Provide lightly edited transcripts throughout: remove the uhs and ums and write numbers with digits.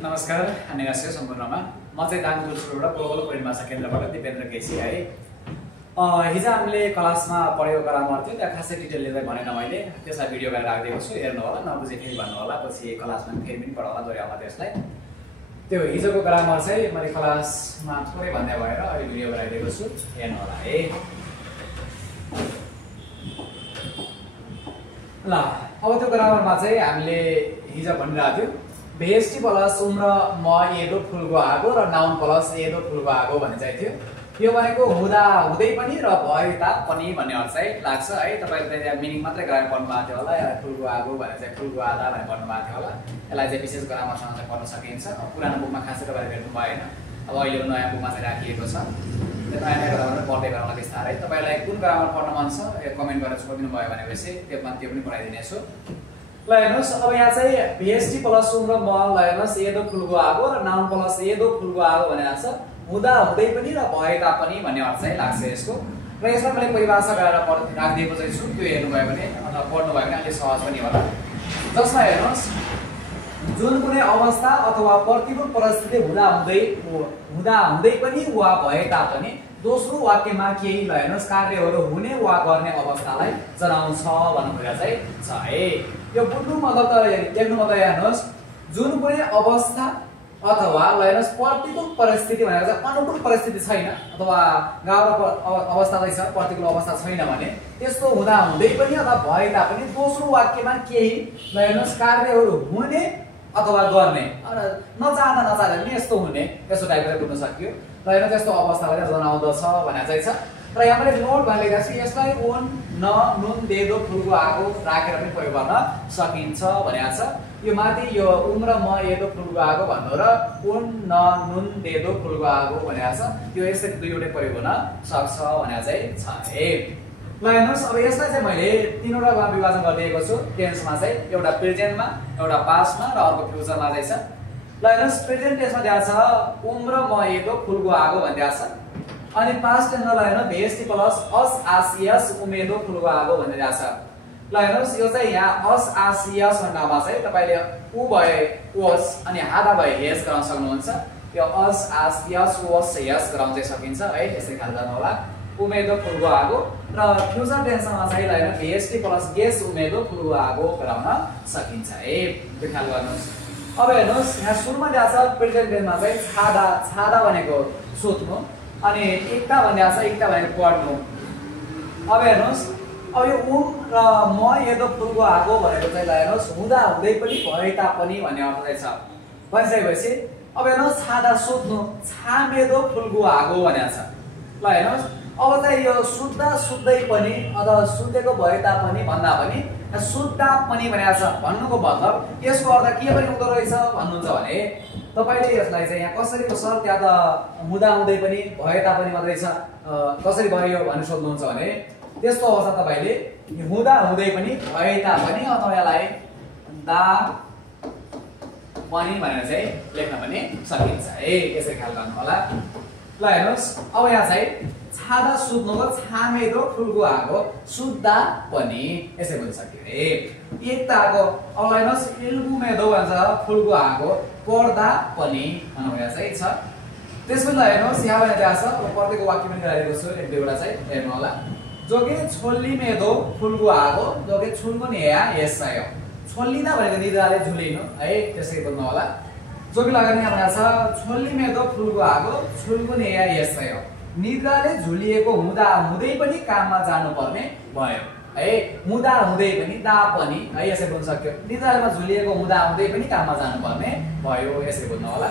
नमस्कार अन्यगास्य सम्पूर्णमा म चाहिँ दाङपुर स्कुलबाट ग्लोबल परिभाषा केन्द्रबाट दिपेन्द्र केसी है। हिजो हामीले क्लासमा पढेको ग्रामर थियो, त्यहाँ खासै डिटेल लिँदै भनेन मैले, त्यसलाई भिडियो गरेर राखिदिएको छु, हेर्नु होला, नबुझे फेरि भन्नु होला, पछि क्लासमा फेरि पनि पढाउला दोहोऱ्याउला त्यसलाई। त्यो हिजोको ग्रामर चाहिँ मैले क्लासमा थोरै भन्दै भएर अहिले भिडियो बनाइदिएको छु, हेर्नु होला है। ल अब त्यो ग्रामरमा चाहिँ हामीले हिजो भनिरहेको थियो भेस्टी प्लस उम्र म एदो फुलको आगो र नाउन प्लस एदो फुलको आगो भन्ने चाहिँ थियो। यो भनेको हुँदा हुँदै पनि र भए तापनि भन्ने अर्थ चाहिँ लाग्छ है। तपाईँले त्यहाँ मिनिङ मात्रै गरेर पढ्नु भएको थियो होला, या फुलको आगो भने चाहिँ फुलको आधा भनेर पढ्नु भएको थियो होला। यसलाई चाहिँ विशेष ग्रामरसँग चाहिँ पढ्न सकिन्छ। पुरानो बुकमा खासै तपाईँले भेट्नु भएन, अब अहिले नयाँ बुकमा चाहिँ राखिएको छ। त्यो नयाँ ग्रामर पढ्दै गरौँला बिस्तारै। तपाईँलाई कुन ग्रामर पढ्न मन छ कमेन्ट गरेर छोडिदिनु भयो भनेपछि त्यो पनि पढाइदिनेछु। ल हेर्नुहोस्, अब यहाँ चाहिँ भेस्टी प्लस उम्र म ल हेर्नुहोस् एदो फुलको आगो र नाउन प्लस एदो फुलको आगो भनेको छ हुँदा हुँदै पनि र भए तापनि भन्ने अर्थ चाहिँ लाग्छ यसको। र यसमा मैले परिभाषा गरेर राखिदिएको चाहिँ छु, त्यो हेर्नुभयो भने अथवा पढ्नुभयो भने अलिक सहज पनि होला। जसमा हेर्नुहोस् जुन कुनै अवस्था अथवा प्रतिकूल परिस्थिति हुँदा हुँदै पनि वा भए तापनि दोस्रो वाक्यमा केही ल हेर्नुहोस् कार्यहरू हुने वा गर्ने अवस्थालाई जनाउँछ भन्नु खोजेको चाहिँ छ है। यो बुझ्नु मतलब त लेख्नु मतलब हेर्नुहोस् जुन कुनै अवस्था अथवा ल हेर्नुहोस् प्रतिकूल परिस्थिति भनेको चाहिँ अनुकूल परिस्थिति छैन अथवा गाउँको अवस्था चाहिँ छ, प्रतिकूल अवस्था छैन भने त्यस्तो हुँदा हुँदै पनि अथवा भए तापनि दोस्रो वाक्यमा केही ल हेर्नुहोस् कार्यहरू हुने अथवा गर्ने नचाहँदा पनि यस्तो हुने, यस्तो टाइपले बुझ्न सकियो। र हेर्नु त्यस्तो अवस्थालाई जनाउँदछ भनेर चाहिँ छ। र यहाँ मैले नोट भनेर लेखेको छु, यसलाई उन न नुन देदो फुलको आगो राखेर पनि प्रयोग गर्न सकिन्छ भनेको छ। यो माथि यो उम र म एदो फुलको आगो भन्नु र उन न नुन देदो फुलको आगो भनेको छ, यो यसरी दुईवटै प्रयोग हुन सक्छ भनेर चाहिँ छ है। ल हेर्नुहोस्, अब यसलाई चाहिँ मैले तीनवटा विभाजन गरिदिएको छु टेन्समा चाहिँ, एउटा प्रेजेन्टमा, एउटा पास्टमा र अर्को फ्युचरमा चाहिँ छ। ल हेर्नुहोस् प्रेजेन्ट टेन्समा दिएको छ उम र म एदो फुलको आगो भनिदिएको छ। अनि पास्ट टेन्समा हेर्नु भेस्टी प्लस अस आसियस उमेदो फुलको आगो भनिदिएको छ। ल हेर्नुहोस् यो चाहिँ यहाँ अस आसियस भन्दामा चाहिँ तपाईले उ भए वस अनि हादा भए हेस गराउन सक्नुहुन्छ। यो अस आसियस वस यस गराउन चाहिँ सकिन्छ है, यसरी ख्याल गर्नु होला। उमेदो फुलको आगो र फ्युचर टेन्समा चाहिँ ल हेर्नु भेस्टी प्लस गेस उमेदो फुलको आगो गराउन सकिन्छ है, त्यो ख्याल गर्नुहोस्। अब हेर्नुहोस् यहाँ सुरुमा दिएको छ प्रेजेन्ट टेन्समा चाहिँ छादा भनेको सोध्नु अनि एकता भनिदिएको छ, एकता भनेको पढ्नु। अब हेर्नुहोस् अब यो उम र म एदो फुलको आगो भनेको चाहिँ ल हेर्नुहोस् हुँदा हुँदै पनि भए तापनि भन्ने अर्थ चाहिँ छ भनिसकेपछि अब हेर्नुहोस् छादा सोध्नु छामेदो फुलको आगो भनेको छ। ल हेर्नुहोस् अब चाहिँ यो सुत्दा सुत्दै पनि अथवा सुतेको भए तापनि भन्दा पनि सुत्दा पनि भनेको छ भन्नुको मतलब यसको अर्थ के पनि हुँदो रहेछ भन्नुहुन्छ भने तपाईले यसलाई चाहिँ यहाँ कसरी सर त्यहाँ त हुँदा हुँदै पनि भए तापनि मात्रै छ कसरी भयो भनेर सोध्नुहुन्छ भने त्यस्तो अवस्था तपाईले हुँदा हुँदै पनि भए तापनि अथवा यसलाई दा पनि भनेर चाहिँ लेख्न पनि सकिन्छ है, यसरी ख्याल गर्नु होला। ल हेर्नुहोस् अब यहाँ चाहिँ छादा सुत्नुको छामेदो फुलको आगो सुत्दा पनि यसै भन्न सकियो है। एकताको अब हेर्नुहोस् इल्गुमेदो भन्छ फुलको आगो पढ्दा पनि भन्नुभएको चाहिँ छ। त्यसपछि ल हेर्नुहोस् यहाँ भनेको छ, प्रत्येक वाक्य पनि गराएको छु एक दुईवटा चाहिँ हेर्नु होला। जोगे छोल्लिमेदो फुलको आगो जोगे छुल्गुन या यसय छोल्लिदा भनेको निद्राले झुलिनु है, त्यसै बोल्नु होला। जोगी लगानी यहाँ भनेको छ छोल्लिमेदो फुलको आगो छुल्गुन या यसय निद्राले झुलिएको हुँदा हुँदै पनि काममा जानुपर्ने भयो है। हुँदा हुँदै पनि दा पनि है, यसै बोल्न सक्यो। निद्रामा झुलिएको हुँदा हुँदै पनि काममा जानुपर्ने भयो, यसै बोल्नु होला।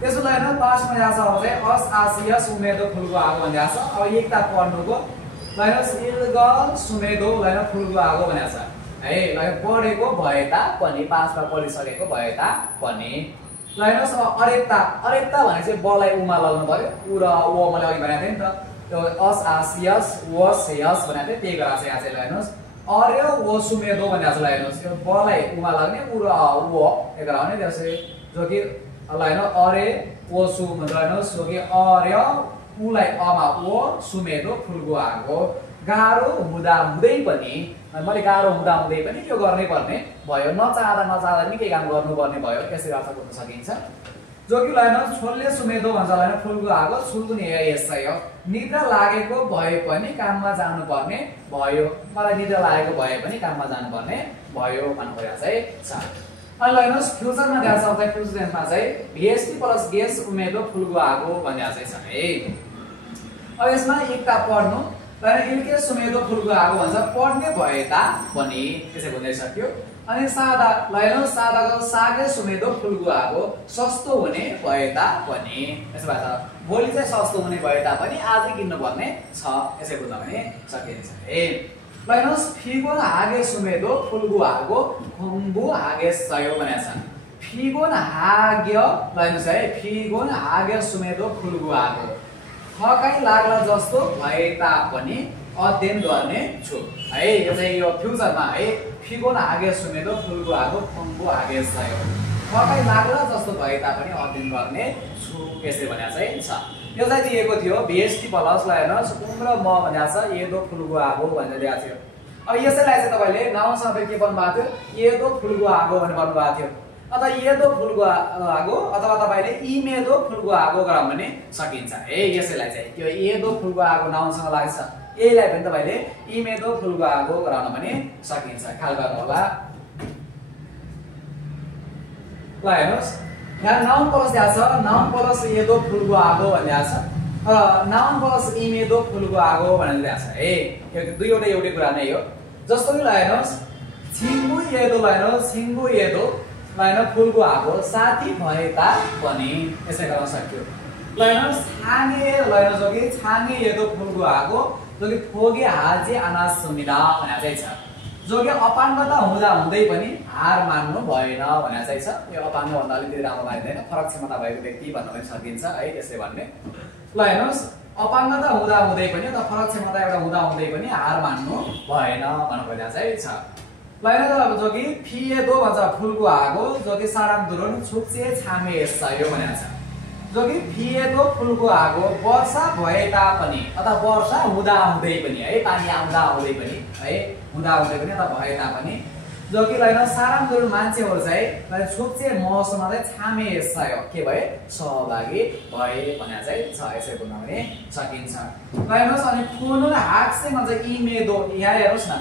त्यसो लगेन पास्टमा जान्छ अब चाहिँ अस आसियस उमेदो फुलको आगो भनिरहेको छ। अब एकता पढ्नुको हेर्नुहोस् इल्ग सुमेदो होइन फुलको आगो भनेको छ है। पढेको भए तापनि पास्टमा पढिसकेको भए तापनि ल हेर्नुहोस् अब अरेप्ता भने चाहिँ बलाई उमा लाग्नु पर्यो, उ र ओ मैले अघि भनेको थिएँ नि त, त्यो अस आसियस वस यस भनेको थिएँ, त्यही गराएको छ यहाँ चाहिँ। ल हेर्नुहोस् अर्यो वो सुमेदो भनेको छ। ल हेर्नुहोस् यो बलाई उमा लाग्ने उ र ओ गराउने त्यसै जो कि ल हेर्नु अरे ओ सु मतलब हेर्नुहोस् जो कि अर्य उलाई अमा ओ सुमेदो फुलको आगो गाह्रो हुँदा हुँदै पनि मैले गाह्रो हुँदा हुँदै पनि यो गर्नै पर्ने भयो, नचाहँदा पनि केही काम गर्नुपर्ने भयो, यसरी अर्थ बुझ्न सकिन्छ। जो कि ल हेर्नुहोस् छोलले सुमेदो भन्छ ल हैन, फुलको आगो छुल्कुन यसै हो। निद्रा लागेको भए पनि काममा जानुपर्ने भयो, मलाई निद्रा लागेको भए पनि काममा जानुपर्ने भयो भन्नु पर्या चाहिँ छ। अनि ल हेर्नुहोस् फ्युचरमा दिएको छ, अथवा फ्युचर टेन्समा चाहिँ VST प्लस गेस उमेदो फुलको आगो भन्ने चाहिँ छ है। अब यसमा एकता पढ्नु इल्के सुमेदो फुलको आगो भन्छ, पढ्ने भए तापनि त्यसै भन्दै सक्यो। अनि सादा ल हेर्नुहोस् सादाको सागे सुमेदो फुलको आगो सस्तो हुने भए तापनि, यसो भए भोलि चाहिँ सस्तो हुने भए तापनि आजै किन्नुपर्ने छ, यसै बुझ्न पनि सकिन्छ है। ल हेर्नुहोस् फिगोन हागे सुमेदो फुलको आगो खुम्बु हागे सयो भनेको छ। फिगोन हाग्य ल हेर्नुहोस् है, फिगोन हागे सुमेदो फुलको आगो थकाइ लाग्ला जस्तो भए तापनि अध्ययन गर्ने छु है। यो चाहिँ यो फ्युचरमा है, फिगोन हागे सुमेदो फुलको आगो खुम्बु हागे सयो, थकाइ लाग्ला जस्तो भए तापनि अध्ययन गर्ने छु, यसै भनेको चाहिँ छ। यो चाहिँ दिएको थियो VST प्लस ल हेर्नुहोस् उम र म भनेको छ एदो फुलको आगो भनेर दिएको थियो। अब यसैलाई चाहिँ तपाईले नाउँसँग के भन्नु भएको थियो, एदो फुलको आगो भनेर भन्नु भएको थियो, अथवा एदो फुलको आगो अथवा तपाईले इमेदो फुलको आगो गराउन पनि सकिन्छ है। यसैलाई चाहिँ यो एदो फुलको आगो नाउँसँग लाग्छ, यहीलाई पनि तपाईले इमेदो फुलको आगो गराउन पनि सकिन्छ, ख्याल गर्नु होला। ल हेर्नुहोस् यहाँ नाउन प्लस दिएको छ, नाउन प्लस एदो फुलको आगो भनिदिएको छ, नाउन प्लस इमेदो फुलको आगो भनेर दिएको छ है। यो दुईवटा एउटै कुरा नै हो। जस्तो कि ल हेर्नुहोस् छिङ्गु एदो ल हेर्नुहोस् छिङ्गु एदो ल हेर्नुहोस् फुलको आगो साथी भए तापनि, यसै गर्न सक्यो। ल हेर्नुहोस् छाने ल हेर्नुहोस् जो कि छाने एदो फुलको आगो जो कि फोगे हाजे आना सुमिदा भनेर चाहिँ छ। जो कि अपाङ्गता हुँदा हुँदै पनि हार मान्नु भएन भनेर चाहिँ छ। यो अपाङ्ग भन्दा अलिकति राम्रो लाग्दैन, फरक क्षमता भएको व्यक्ति भन्न पनि सकिन्छ है त्यसै भन्ने। ल हेर्नुहोस् अपाङ्गता हुँदा हुँदै पनि अथवा फरक क्षमता एउटा हुँदा हुँदै पनि हार मान्नु भएन भन्नु पर्दा चाहिँ छ। ल हेर्नुहोस् जो कि फिएदो भन्छ फुलको आगो जो कि साराम दुरुन छुक्चे छामे सयो भनेको छ। जो कि फिएदो फुलको आगो वर्षा भए तापनि अथवा वर्षा हुँदा हुँदै पनि है, पानी आउँदा आउँदै पनि है, हुँदा हुँदै पनि अथवा भए तापनि जो कि ल हेर्नुहोस् साराम दुरुन मान्छेहरू चाहिँ छुक्चे मौसममा चाहिँ छामे सयो के भए सहभागी भए भनेर चाहिँ छ, यसै बुझ्न पनि सकिन्छ। ल हेर्नुहोस् अनि फुनुन हाक्से भन्छ इमेदो, यहाँ हेर्नुहोस् न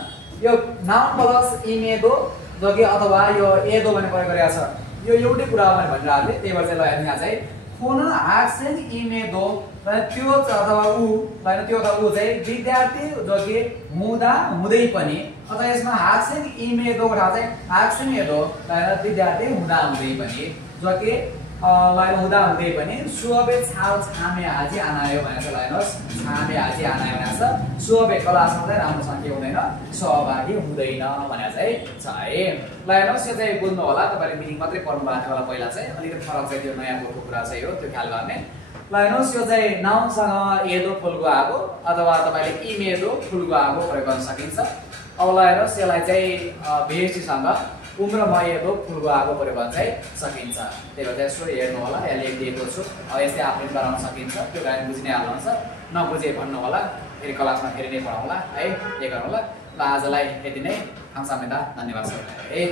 यो नाउन प्लस इमेदो जो कि अथवा यो एदो भन्ने प्रयोग गरेको छ, यो एउटै कुरा हो भनेर भनिरहेको थिएँ, त्यही भएर चाहिँ ल हेर्नु यहाँ चाहिँ फुनुन हाक्से इमेदो त्यो अथवा ऊ होइन त्यो अथवा ऊ चाहिँ विद्यार्थी जो कि हुँदा हुँदै पनि अथवा यसमा हाक्सेन इमेदो चाहिँ हाक्सेन एदो विद्यार्थी हुँदा हुँदै पनि जो कि हुँदा हुँदै पनि सुअबे छाल छामे हाजी आनायो भनेर चाहिँ हेर्नुहोस् छामे हाजी आनायो भनेर छ। सुअबे क्लासमा चाहिँ राम्रोसँग के हुँदैन सहभागी हुँदैन भनेर चाहिँ छ है। ल हेर्नुहोस् यो चाहिँ बुझ्नु होला, तपाईँले मिनिङ मात्रै पढ्नु भएको थियो होला पहिला चाहिँ, अलिकति फरक चाहिँ त्यो नयाँ बुकको कुरा चाहिँ हो, त्यो ख्याल गर्ने। ल हेर्नुहोस् यो चाहिँ नाउनसँग एदो फुलको आगो अथवा तपाईँले इमेदो फुलको आगो प्रयोग गर्न सकिन्छ। अब ल हेर्नुहोस् यसलाई चाहिँ VSTसँग उम र म एदो फुलको आगो प्रयोग गर्न चाहिँ सकिन्छ, त्यही भएर यसो हेर्नु होला, यहाँ लेखिदिएको छु, यस्तै आफूले गराउन सकिन्छ, त्यो गाडी बुझि नै हाल्नुहुन्छ, नबुझे भन्नु होला, फेरि क्लासमा फेरि नै पढाउँला है, के गर्नु होला। ल आजलाई यति नै, हमसामिदा, धन्यवाद सबैलाई है।